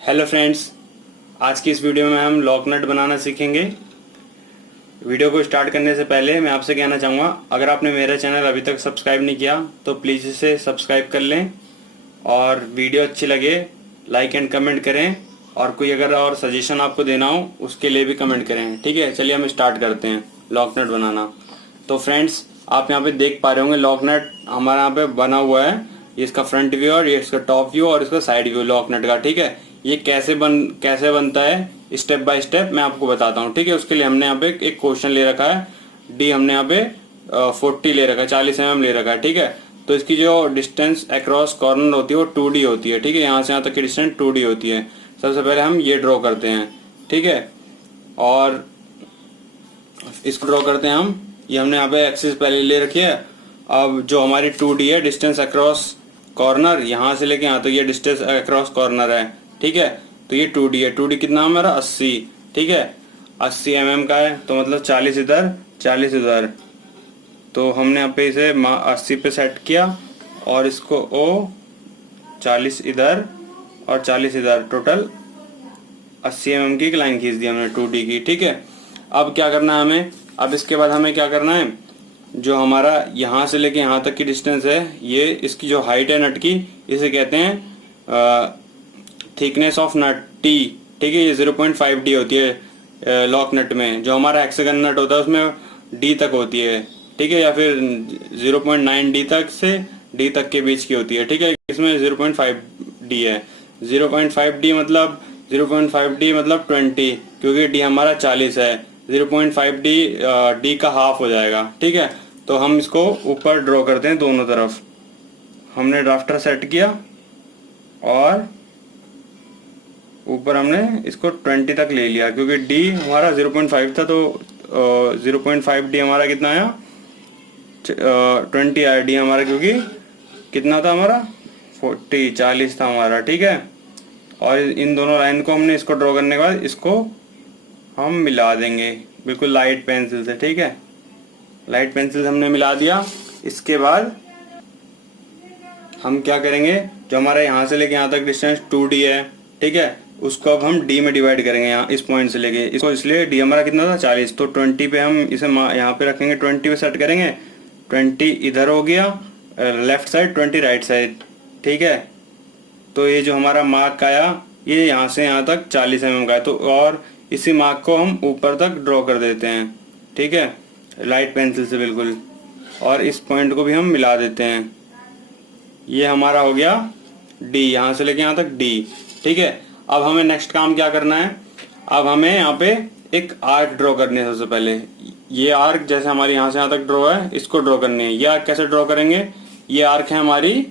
Hello friends, आज की इस वीडियो में हम लॉक नट बनाना सीखेंगे। वीडियो को स्टार्ट करने से पहले मैं आपसे कहना चाहूँगा, अगर आपने मेरा चैनल अभी तक सब्सक्राइब नहीं किया तो प्लीज़ इसे सब्सक्राइब कर लें और वीडियो अच्छी लगे लाइक एंड कमेंट करें, और कोई अगर और सजेशन आपको देना हो उसके लिए भी कमेंट करें। ठीक है, चलिए हम स्टार्ट करते हैं लॉक नट बनाना। तो फ्रेंड्स, आप यहाँ पे देख पा रहे होंगे लॉक नट हमारा यहाँ पे बना हुआ है। ये इसका फ्रंट व्यू और ये इसका टॉप व्यू और इसका साइड व्यू लॉक नट का। ठीक है, ये कैसे बनता है स्टेप बाय स्टेप मैं आपको बताता हूँ। ठीक है, उसके लिए हमने यहाँ पे एक क्वेश्चन ले रखा है। डी हमने यहाँ पे 40 ले रखा है, 40 mm ले रखा है। ठीक है, तो इसकी जो डिस्टेंस अक्रॉस कॉर्नर होती है वो 2D होती है। ठीक है, यहाँ से यहाँ तक की डिस्टेंस 2D होती है। सबसे पहले हम ये ड्रॉ करते हैं। ठीक है, और इसको ड्रॉ करते हैं हम। ये हमने यहाँ पे एक्सिस पहले ले रखी है। अब जो हमारी 2D है डिस्टेंस अक्रॉस कॉर्नर, यहाँ से लेके यहाँ तक ये डिस्टेंस अक्रॉस कॉर्नर है। ठीक है, तो ये 2D है। 2D कितना हमारा 80। ठीक है, 80 mm का है, तो मतलब 40 इधर 40 इधर। तो हमने यहाँ पे इसे 80 पे सेट किया और इसको ओ 40 इधर और 40 इधर, टोटल 80 mm की एक लाइन खींच दी हमने 2D की। ठीक है, अब क्या करना है हमें, अब इसके बाद हमें क्या करना है, जो हमारा यहाँ से लेके यहाँ तक की डिस्टेंस है, ये इसकी जो हाइट है नट की, इसे कहते हैं थिकनेस ऑफ नट टी। ठीक है, ये 0.5D होती है लॉक नट में। जो हमारा हेक्सागन नट होता है उसमें D तक होती है। ठीक है, या फिर 0.9D तक से D तक के बीच की होती है। ठीक है, इसमें 0.5D है। 0.5D मतलब 20, क्योंकि D हमारा 40 है। 0.5D D का हाफ हो जाएगा। ठीक है, तो हम इसको ऊपर ड्रॉ करते हैं दोनों तरफ। हमने ड्राफ्टर सेट किया और ऊपर हमने इसको 20 तक ले लिया, क्योंकि D हमारा 0.5 था, तो 0.5D हमारा कितना आया, 20 आया D हमारा, क्योंकि कितना था हमारा 40 था हमारा। ठीक है, और इन दोनों लाइन को हमने इसको ड्रॉ करने के बाद इसको हम मिला देंगे बिल्कुल लाइट पेंसिल से। ठीक है, लाइट पेंसिल से हमने मिला दिया। इसके बाद हम क्या करेंगे, जो हमारा यहाँ से लेके यहाँ तक डिस्टेंस 2D है, ठीक है, उसको अब हम D में डिवाइड करेंगे। यहाँ इस पॉइंट से लेके इसको, इसलिए D हमारा कितना था 40, तो 20 पे हम इसे यहाँ पे रखेंगे, 20 पे सेट करेंगे। 20 इधर हो गया लेफ्ट साइड, 20 राइट साइड। ठीक है, तो ये जो हमारा मार्क आया ये यहाँ से यहाँ तक 40 mm का है, तो और इसी मार्क को हम ऊपर तक ड्रॉ कर देते हैं। ठीक है, लाइट पेंसिल से बिल्कुल, और इस पॉइंट को भी हम मिला देते हैं। ये हमारा हो गया D, यहाँ से लेके यहाँ तक D। ठीक है, अब हमें नेक्स्ट काम क्या करना है, अब हमें यहाँ पे एक आर्क ड्रॉ करनी है। सबसे पहले ये आर्क, जैसे हमारी यहाँ से यहाँ तक ड्रॉ है, इसको ड्रॉ करनी है। ये आर्क कैसे ड्रॉ करेंगे, ये आर्क है हमारी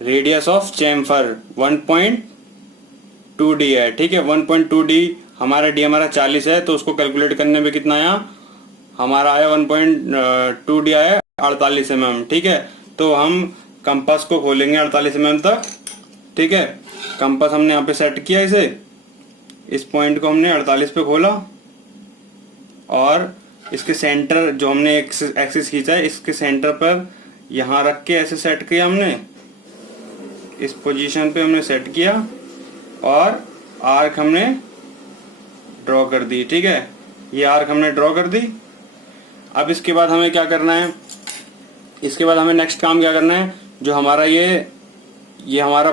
रेडियस ऑफ चेम्फर 1.2D है। ठीक है, 1.2D हमारा D हमारा 40 है, तो उसको कैलकुलेट करने में कितना आया, हमारा आया 1.2D आया 48 mm। ठीक है, तो हम कंपास को खोलेंगे 48 mm तक। ठीक है, कंपास हमने यहाँ पे सेट किया, इस पॉइंट को हमने 48 पे खोला और इसके सेंटर जो हमने एक्सिस खींचा है, इसके सेंटर पर यहाँ रख के ऐसे सेट किया हमने, इस पोजीशन पे हमने सेट किया और आर्क हमने ड्रॉ कर दी। ठीक है, ये आर्क हमने ड्रॉ कर दी। अब इसके बाद हमें क्या करना है, इसके बाद हमें नेक्स्ट काम क्या करना है, जो हमारा ये हमारा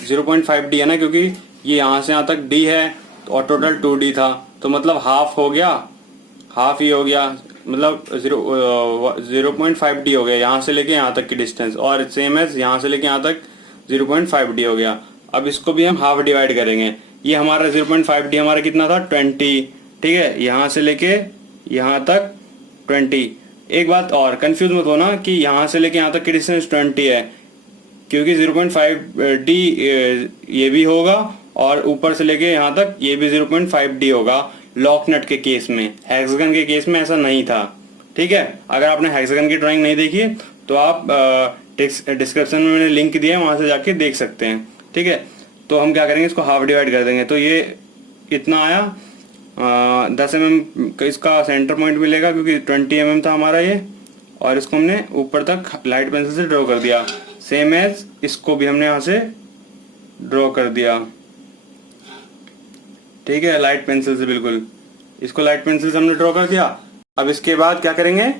0.5D है ना, क्योंकि ये यहाँ से यहाँ तक D है और टोटल 2D था, तो मतलब हाफ हो गया, हाफ ही हो गया, मतलब 0.5D हो गया यहाँ से लेके यहाँ तक की डिस्टेंस, और सेम एज यहाँ से लेके यहाँ तक 0.5D हो गया। अब इसको भी हम हाफ डिवाइड करेंगे। ये हमारा 0.5D हमारा कितना था 20। ठीक है, यहाँ से लेके यहाँ तक 20। एक बात और, कंफ्यूज मत होना कि यहाँ से लेके यहाँ तक की डिस्टेंस 20 है, क्योंकि 0.5D ये भी होगा और ऊपर से लेके यहाँ तक ये भी 0.5D होगा लॉक नट के केस में। हेक्सागन के केस में ऐसा नहीं था। ठीक है, अगर आपने हेक्सागन की ड्राइंग नहीं देखी तो आप डिस्क्रिप्शन में मैंने लिंक दिया है, वहां से जाके देख सकते हैं। ठीक है, तो हम क्या करेंगे, इसको हाफ डिवाइड कर देंगे। तो ये इतना आया 10 mm इसका सेंटर पॉइंट मिलेगा, क्योंकि 20 mm था हमारा ये, और इसको हमने ऊपर तक लाइट पेंसिल से ड्रॉ कर दिया। सेम एज इसको भी हमने यहाँ से ड्रॉ कर दिया। ठीक है, लाइट पेंसिल से बिल्कुल, इसको लाइट पेंसिल से हमने ड्रॉ कर दिया। अब इसके बाद क्या करेंगे,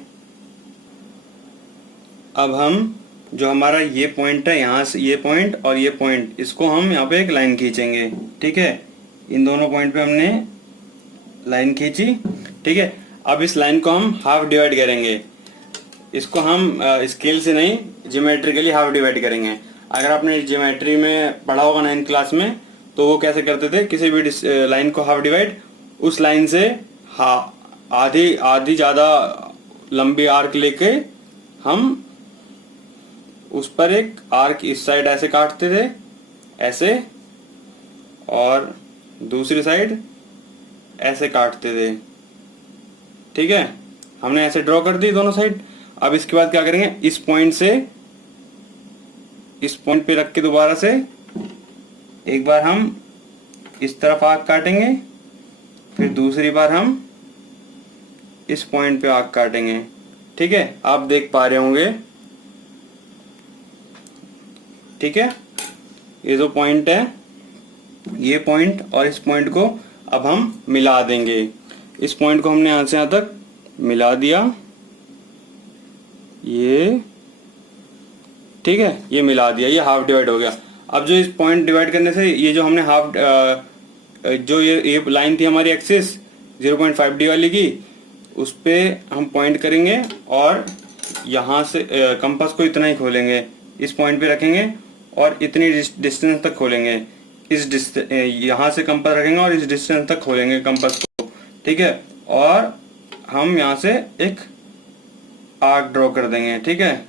अब हम जो हमारा ये पॉइंट है, यहाँ से ये पॉइंट और ये पॉइंट, इसको हम यहाँ पे एक लाइन खींचेंगे। ठीक है, इन दोनों पॉइंट पे हमने लाइन खींची। ठीक है, अब इस लाइन को हम हाफ डिवाइड करेंगे। इसको हम स्केल से नहीं, ज्योमेट्रिकली हाफ डिवाइड करेंगे। अगर आपने ज्योमेट्री में पढ़ा होगा 9th क्लास में, तो वो कैसे करते थे, किसी भी लाइन को हाफ डिवाइड, उस लाइन से आधी आधी ज्यादा लंबी आर्क लेके हम उस पर एक आर्क इस साइड ऐसे काटते थे, ऐसे, और दूसरी साइड ऐसे काटते थे। ठीक है, हमने ऐसे ड्रॉ कर दी दोनों साइड। अब इसके बाद क्या करेंगे, इस पॉइंट से इस पॉइंट पे रख के दोबारा से एक बार हम इस तरफ आर्क काटेंगे, फिर दूसरी बार हम इस पॉइंट पे आर्क काटेंगे। ठीक है, आप देख पा रहे होंगे। ठीक है, ये जो पॉइंट है, ये पॉइंट और इस पॉइंट को अब हम मिला देंगे। इस पॉइंट को हमने यहां से यहां तक मिला दिया, ये, ठीक है, ये मिला दिया, ये हाफ डिवाइड हो गया। अब जो इस पॉइंट डिवाइड करने से ये जो हमने हाफ जो ये लाइन थी हमारी एक्सिस 0.5D वाली की, उस पे हम पॉइंट करेंगे और यहाँ से कंपास को इतना ही खोलेंगे, इस पॉइंट पे रखेंगे और इतनी डिस्टेंस तक खोलेंगे। इस यहाँ से कंपास रखेंगे और इस डिस्टेंस तक खोलेंगे कंपास को। ठीक है, और हम यहाँ से एक आर्क ड्रॉ कर देंगे। ठीक है,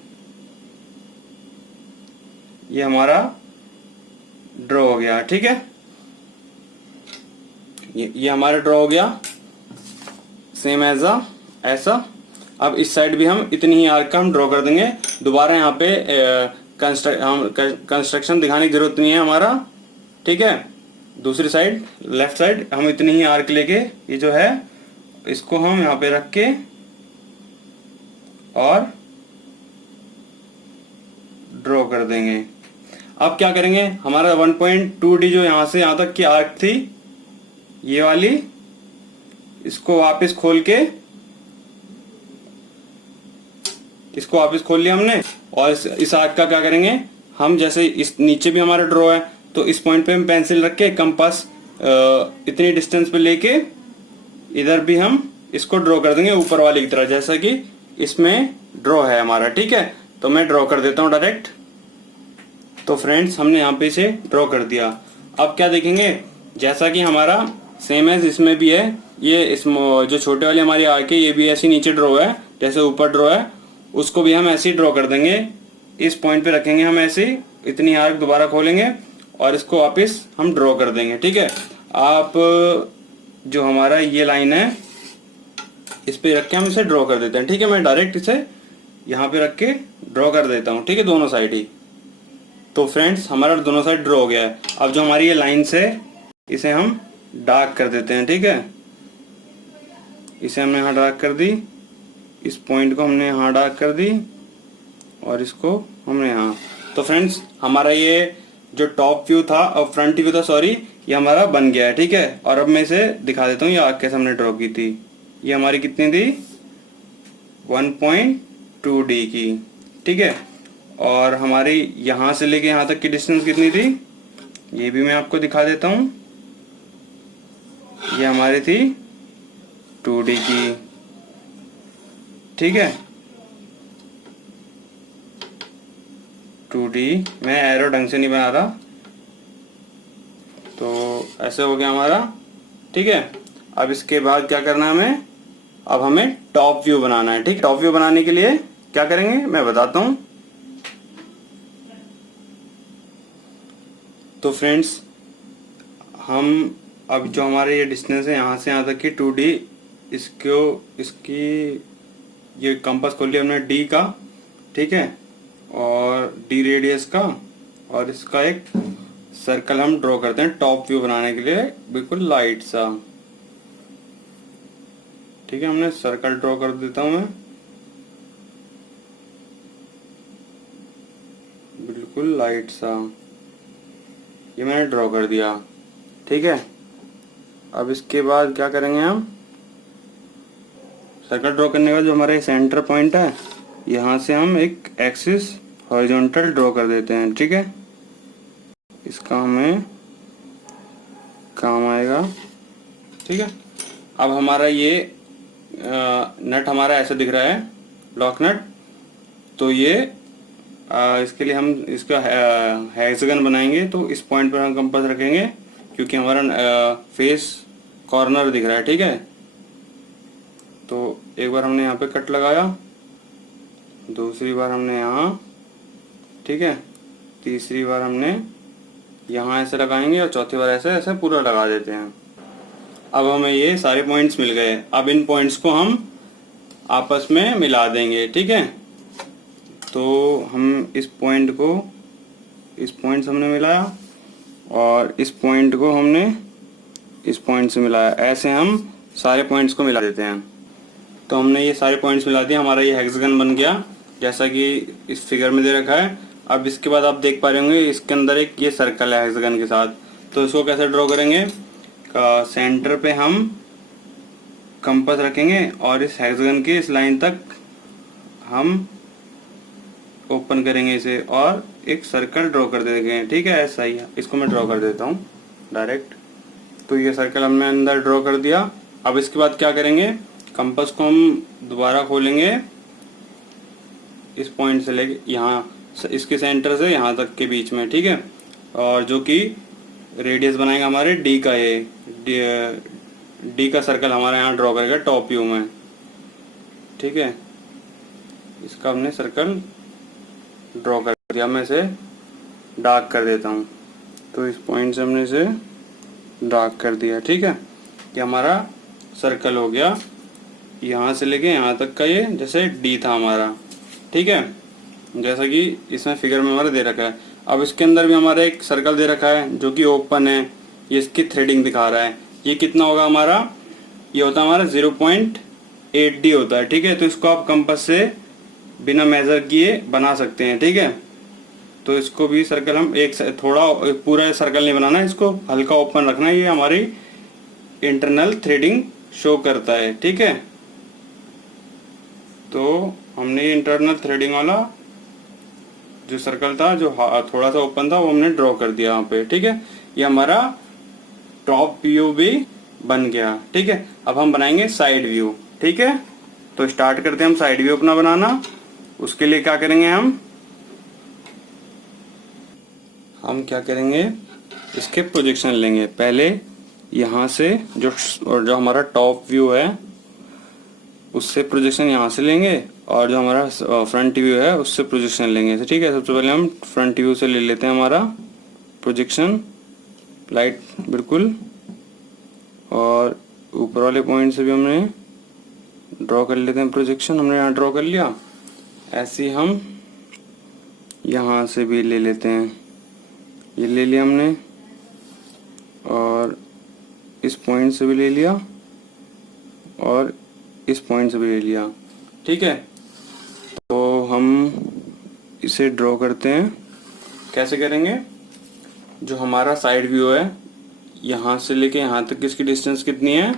ये हमारा ड्रॉ हो गया। ठीक है, ये हमारा ड्रॉ हो गया, सेम एज ऐसा। अब इस साइड भी हम इतनी ही आर्क का हम ड्रॉ कर देंगे। दोबारा यहाँ पे कंस्ट्रक्शन दिखाने की जरूरत नहीं है हमारा। ठीक है, दूसरी साइड, लेफ्ट साइड, हम इतनी ही आर्क लेके ये जो है इसको हम यहाँ पे रख के और ड्रॉ कर देंगे। अब क्या करेंगे, हमारा 1.2D जो यहाँ से यहाँ तक की आर्क थी, ये वाली, इसको वापस खोल के, इसको वापस खोल लिया हमने। और इस आर्क का क्या करेंगे हम, जैसे इस नीचे भी हमारा ड्रॉ है, तो इस पॉइंट पे हम पेंसिल रख के कंपास इतनी डिस्टेंस पे लेके इधर भी हम इसको ड्रॉ कर देंगे ऊपर वाली की तरह, जैसा कि इसमें ड्रॉ है हमारा। ठीक है, तो मैं ड्रॉ कर देता हूँ डायरेक्ट। तो फ्रेंड्स, हमने यहाँ पे इसे ड्रॉ कर दिया। अब क्या देखेंगे, जैसा कि हमारा सेम एज इसमें भी है, ये इस जो छोटे वाली हमारी आर्क है, ये भी ऐसी नीचे ड्रॉ है जैसे ऊपर ड्रॉ है, उसको भी हम ऐसे ही ड्रॉ कर देंगे। इस पॉइंट पे रखेंगे हम ऐसे ही, इतनी आर्क दोबारा खोलेंगे और इसको वापस हम ड्रॉ कर देंगे। ठीक है, आप जो हमारा ये लाइन है, इस पे रख के हम इसे ड्रॉ कर देते हैं। ठीक है, मैं डायरेक्ट इसे यहाँ पे रख के ड्रॉ कर देता हूँ। ठीक है, दोनों साइड ही। तो फ्रेंड्स, हमारा दोनों साइड ड्रॉ हो गया है। अब जो हमारी ये लाइन्स है, इसे हम डार्क कर देते हैं। ठीक है, इसे हमने यहाँ डार्क कर दी, इस पॉइंट को हमने यहाँ डार्क कर दी और इसको हमने यहाँ। तो फ्रेंड्स, हमारा ये जो टॉप व्यू था और फ्रंट व्यू था, सॉरी, ये हमारा बन गया है। ठीक है, और अब मैं इसे दिखा देता हूँ ये आर्क कैसे हमने ड्रॉ की थी। ये हमारी कितनी थी, 1.2D की। ठीक है, और हमारी यहाँ से लेके यहाँ तक की डिस्टेंस कितनी थी, ये भी मैं आपको दिखा देता हूँ। ये हमारी थी 2D की। ठीक है, 2D, मैं एरो ढंग से नहीं बना रहा, तो ऐसे हो गया हमारा। ठीक है, अब इसके बाद क्या करना है हमें, अब हमें टॉप व्यू बनाना है। ठीक, टॉप व्यू बनाने के लिए क्या करेंगे मैं बताता हूँ। तो फ्रेंड्स, हम अब जो हमारे ये डिस्टेंस है यहाँ से यहाँ तक की 2D, इसकी ये कंपास खोल लिया हमने D का। ठीक है, और D रेडियस का, और इसका एक सर्कल हम ड्रॉ करते हैं टॉप व्यू बनाने के लिए, बिल्कुल लाइट सा। ठीक है, हमने सर्कल ड्रॉ कर देता हूं मैं, बिल्कुल लाइट सा। ये मैंने ड्रॉ कर दिया, ठीक है। अब इसके बाद क्या करेंगे, हम सर्कल ड्रॉ करने के बाद जो हमारा सेंटर पॉइंट है, यहाँ से हम एक एक्सिस हॉरिजॉन्टल ड्रॉ कर देते हैं, ठीक है। इसका हमें काम आएगा, ठीक है। अब हमारा ये नट हमारा ऐसा दिख रहा है, लॉक नट। तो ये इसके लिए हम इसका हेक्सागन बनाएंगे, तो इस पॉइंट पर हम कंपास रखेंगे क्योंकि हमारा फेस कॉर्नर दिख रहा है, ठीक है। तो एक बार हमने यहाँ पे कट लगाया, दूसरी बार हमने यहाँ, ठीक है, तीसरी बार हमने यहाँ ऐसे लगाएंगे और चौथी बार ऐसे ऐसे पूरा लगा देते हैं। अब हमें ये सारे पॉइंट्स मिल गए। अब इन पॉइंट्स को हम आपस में मिला देंगे, ठीक है। तो हम इस पॉइंट को, इस पॉइंट से हमने मिलाया और इस पॉइंट को हमने इस पॉइंट से मिलाया, ऐसे हम सारे पॉइंट्स को मिला देते हैं। तो हमने ये सारे पॉइंट्स मिला दिए, हमारा ये हेक्सागन बन गया जैसा कि इस फिगर में दे रखा है। अब इसके बाद आप देख पा रहे होंगे इसके अंदर एक ये सर्कल है हेक्सागन के साथ। तो इसको कैसे ड्रॉ करेंगे, सेंटर पे हम कंपास रखेंगे और इस हेक्सागन के इस लाइन तक हम ओपन करेंगे इसे और एक सर्कल ड्रॉ कर देंगे, ठीक है। ऐसा ही इसको मैं ड्रॉ कर देता हूँ डायरेक्ट। तो ये सर्कल हमने अंदर ड्रॉ कर दिया। अब इसके बाद क्या करेंगे, कंपास को हम दोबारा खोलेंगे इस पॉइंट से लेके यहाँ, इसके सेंटर से यहाँ तक के बीच में, ठीक है। और जो कि रेडियस बनाएगा हमारे डी का, ये डी का सर्कल हमारा यहाँ ड्रॉ करेगा टॉप व्यू में, ठीक है। इसका हमने सर्कल ड्रॉ कर दिया। मैं इसे डार्क कर देता हूँ। तो इस पॉइंट से हमने इसे डार्क कर दिया, ठीक है। ये हमारा सर्कल हो गया, यहाँ से लेके यहाँ तक का ये जैसे डी था हमारा, ठीक है, जैसा कि इसमें फिगर में हमारा दे रखा है। अब इसके अंदर भी हमारा एक सर्कल दे रखा है जो कि ओपन है, ये इसकी थ्रेडिंग दिखा रहा है। ये कितना होगा हमारा, ये होता है हमारा 0.8D होता है, ठीक है। तो इसको आप कंपास से बिना मेजर किए बना सकते हैं, ठीक है। तो इसको भी सर्कल हम एक थोड़ा, पूरा सर्कल नहीं बनाना, इसको हल्का ओपन रखना है, ये हमारी इंटरनल थ्रेडिंग शो करता है, ठीक है। तो हमने इंटरनल थ्रेडिंग वाला जो सर्कल था जो थोड़ा सा ओपन था वो हमने ड्रॉ कर दिया यहाँ पे, ठीक है। ये हमारा टॉप व्यू भी बन गया, ठीक है। अब हम बनाएंगे साइड व्यू, ठीक है। तो स्टार्ट करते हैं हम साइड व्यू अपना बनाना। उसके लिए क्या करेंगे, हम क्या करेंगे, इसके प्रोजेक्शन लेंगे। पहले यहाँ से जो हमारा टॉप व्यू है उससे प्रोजेक्शन यहाँ से लेंगे और जो हमारा फ्रंट व्यू है उससे प्रोजेक्शन लेंगे, ठीक है। सबसे पहले हम फ्रंट व्यू से ले लेते हैं हमारा प्रोजेक्शन, लाइट बिल्कुल, और ऊपर वाले पॉइंट से भी हमने ड्रॉ कर लेते हैं प्रोजेक्शन। हमने यहाँ ड्रॉ कर लिया, ऐसे ही हम यहाँ से भी ले लेते हैं, ये ले लिया हमने, और इस पॉइंट से भी ले लिया और इस पॉइंट से भी ले लिया, ठीक है। तो हम इसे ड्रॉ करते हैं। कैसे करेंगे, जो हमारा साइड व्यू है यहाँ से लेके यहाँ तक इसकी डिस्टेंस कितनी है,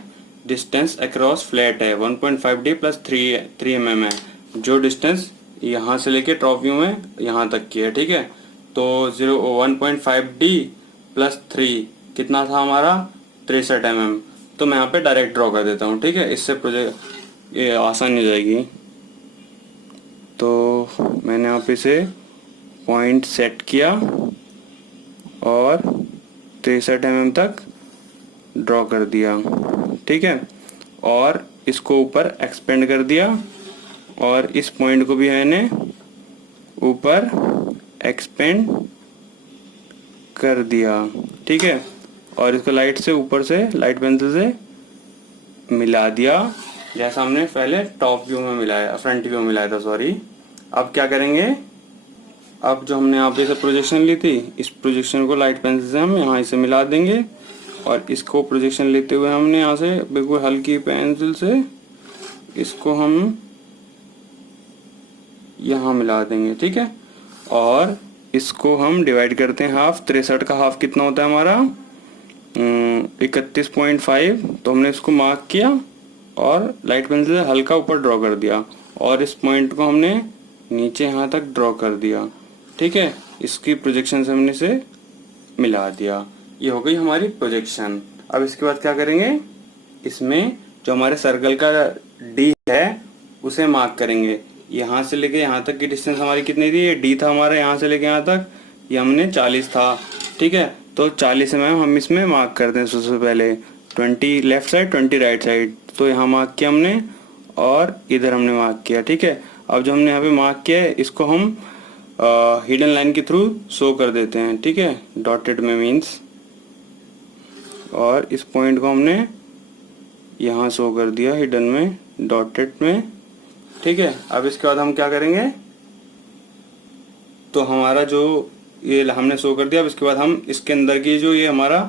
डिस्टेंस अक्रॉस फ्लैट है 1.5D प्लस 3 mm है। जो डिस्टेंस यहाँ से लेके टॉप व्यू में यहाँ तक की है, ठीक है। तो 1.5D प्लस 3 कितना था हमारा, 63 mm। तो मैं यहाँ पे डायरेक्ट ड्रॉ कर देता हूँ, ठीक है। इससे प्रोजेक्ट ये आसान हो जाएगी। तो मैंने यहाँ पे से पॉइंट सेट किया और 63 mm तक ड्रॉ कर दिया, ठीक है। और इसको ऊपर एक्सपेंड कर दिया और इस पॉइंट को भी मैंने ऊपर एक्सपेंड कर दिया, ठीक है। और इसको लाइट से ऊपर से लाइट पेंसिल से मिला दिया, जैसा हमने पहले टॉप व्यू में मिलाया, फ्रंट व्यू में मिलाया था, सॉरी। अब क्या करेंगे, अब जो हमने यहाँ पे से प्रोजेक्शन ली थी, इस प्रोजेक्शन को लाइट पेंसिल से हम यहाँ इसे मिला देंगे और इसको प्रोजेक्शन लेते हुए हमने यहाँ से बिल्कुल हल्की पेंसिल से इसको हम यहाँ मिला देंगे, ठीक है। और इसको हम डिवाइड करते हैं हाफ। 63 का हाफ कितना होता है हमारा 31.5। तो हमने इसको मार्क किया और लाइट पेंसिल से हल्का ऊपर ड्रॉ कर दिया और इस पॉइंट को हमने नीचे यहाँ तक ड्रॉ कर दिया। ठीक है, इसकी प्रोजेक्शन से हमने इसे मिला दिया। ये हो गई हमारी प्रोजेक्शन। अब इसके बाद क्या करेंगे, इसमें जो हमारे सर्कल का डी है उसे मार्क करेंगे। यहाँ से लेके यहाँ तक की डिस्टेंस हमारी कितनी थी, ये डी था हमारा यहाँ से लेके यहाँ तक, ये हमने 40 था। ठीक है, तो 40 mm हम इसमें मार्क करते हैं। सबसे पहले 20 लेफ्ट साइड 20 राइट साइड, तो यहाँ मार्क किया हमने और इधर हमने मार्क किया। ठीक है, अब जो हमने यहाँ पे मार्क किया है इसको हम हिडन लाइन के थ्रू शो कर देते हैं। ठीक है, डॉटेड में मीन्स, और इस पॉइंट को हमने यहाँ शो कर दिया हिडन में, डॉटेड में। ठीक है, अब इसके बाद हम क्या करेंगे, तो हमारा जो ये हमने शो कर दिया। अब इसके बाद हम इसके अंदर की जो ये हमारा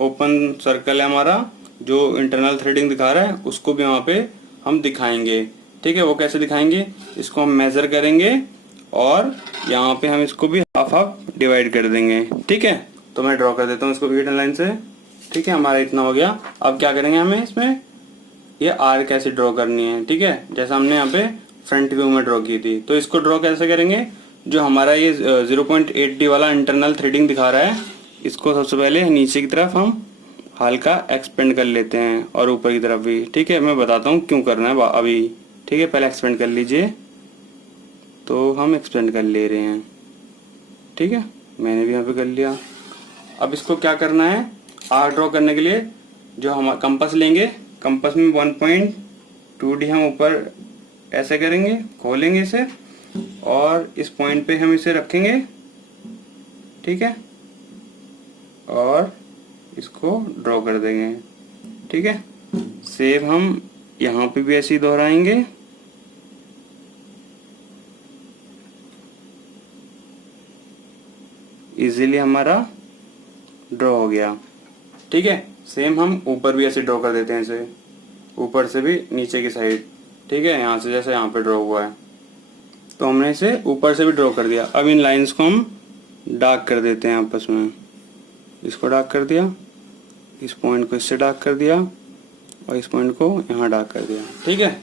ओपन सर्कल है हमारा, जो इंटरनल थ्रेडिंग दिखा रहा है उसको भी वहाँ पे हम दिखाएंगे। ठीक है, वो कैसे दिखाएंगे, इसको हम मेजर करेंगे और यहाँ पे हम इसको भी हाफ हाफ डिवाइड कर देंगे। ठीक है, तो मैं ड्रॉ कर देता हूँ इसको हिडन लाइन से। ठीक है, हमारा इतना हो गया। अब क्या करेंगे, हमें इसमें ये आर्क कैसे ड्रॉ करनी है। ठीक है, जैसा हमने यहाँ पे फ्रंट व्यू में ड्रॉ की थी, तो इसको ड्रॉ कैसे करेंगे, जो हमारा ये 0.8D वाला इंटरनल थ्रेडिंग दिखा रहा है इसको सबसे पहले नीचे की तरफ हम हल्का एक्सपेंड कर लेते हैं और ऊपर की तरफ भी। ठीक है, मैं बताता हूँ क्यों करना है अभी। ठीक है, पहले एक्सपेंड कर लीजिए, तो हम एक्सपेंड कर ले रहे हैं। ठीक है, मैंने भी यहाँ पे कर लिया। अब इसको क्या करना है, आर्क ड्रॉ करने के लिए जो हम कंपास लेंगे, कंपास में 1.2D हम ऊपर ऐसे करेंगे, खोलेंगे इसे और इस पॉइंट पे हम इसे रखेंगे। ठीक है, और इसको ड्रॉ कर देंगे। ठीक है, सेम हम यहाँ पे भी ऐसे ही दोहराएंगे। इजीली हमारा ड्रॉ हो गया। ठीक है, सेम हम ऊपर भी ऐसे ड्रॉ कर देते हैं इसे, ऊपर से भी नीचे की साइड। ठीक है, यहाँ से जैसे यहाँ पे ड्रॉ हुआ है, तो हमने इसे ऊपर से भी ड्रॉ कर दिया। अब इन लाइंस को हम डार्क कर देते हैं आपस में। इसको डार्क कर दिया, इस पॉइंट को इससे डार्क कर दिया और इस पॉइंट को यहाँ डार्क कर दिया। ठीक है,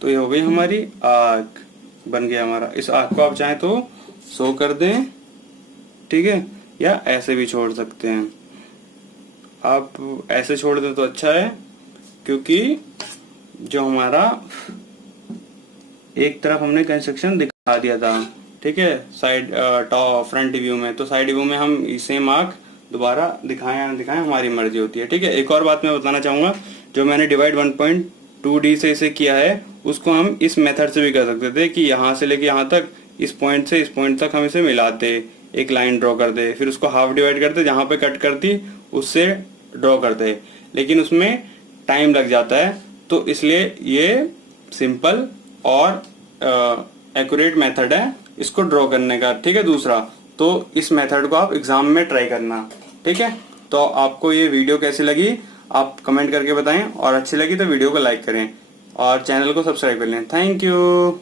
तो ये हो गई हमारी आर्क, बन गया हमारा। इस आर्क को आप चाहें तो शो कर दें। ठीक है, या ऐसे भी छोड़ सकते हैं। आप ऐसे छोड़ दें तो अच्छा है, क्योंकि जो हमारा एक तरफ हमने कंस्ट्रक्शन दिखा दिया था। ठीक है, साइड टॉप फ्रंट व्यू में, तो साइड व्यू में हम सेम आर्क दोबारा दिखाएं या ना दिखाएं हमारी मर्जी होती है। ठीक है, एक और बात मैं बताना चाहूँगा, जो मैंने डिवाइड 1.2D से इसे किया है उसको हम इस मेथड से भी कर सकते थे कि यहाँ से लेके यहाँ तक, इस पॉइंट से इस पॉइंट तक हम इसे मिलाते, एक लाइन ड्रॉ करते, फिर उसको हाफ डिवाइड करते, जहाँ पे कट करती उससे ड्रॉ करते, लेकिन उसमें टाइम लग जाता है। तो इसलिए ये सिंपल और एक्यूरेट मेथड है इसको ड्रॉ करने का। ठीक है, दूसरा तो इस मेथड को आप एग्जाम में ट्राई करना। ठीक है, तो आपको ये वीडियो कैसी लगी आप कमेंट करके बताएं, और अच्छी लगी तो वीडियो को लाइक करें और चैनल को सब्सक्राइब कर लें। Thank you.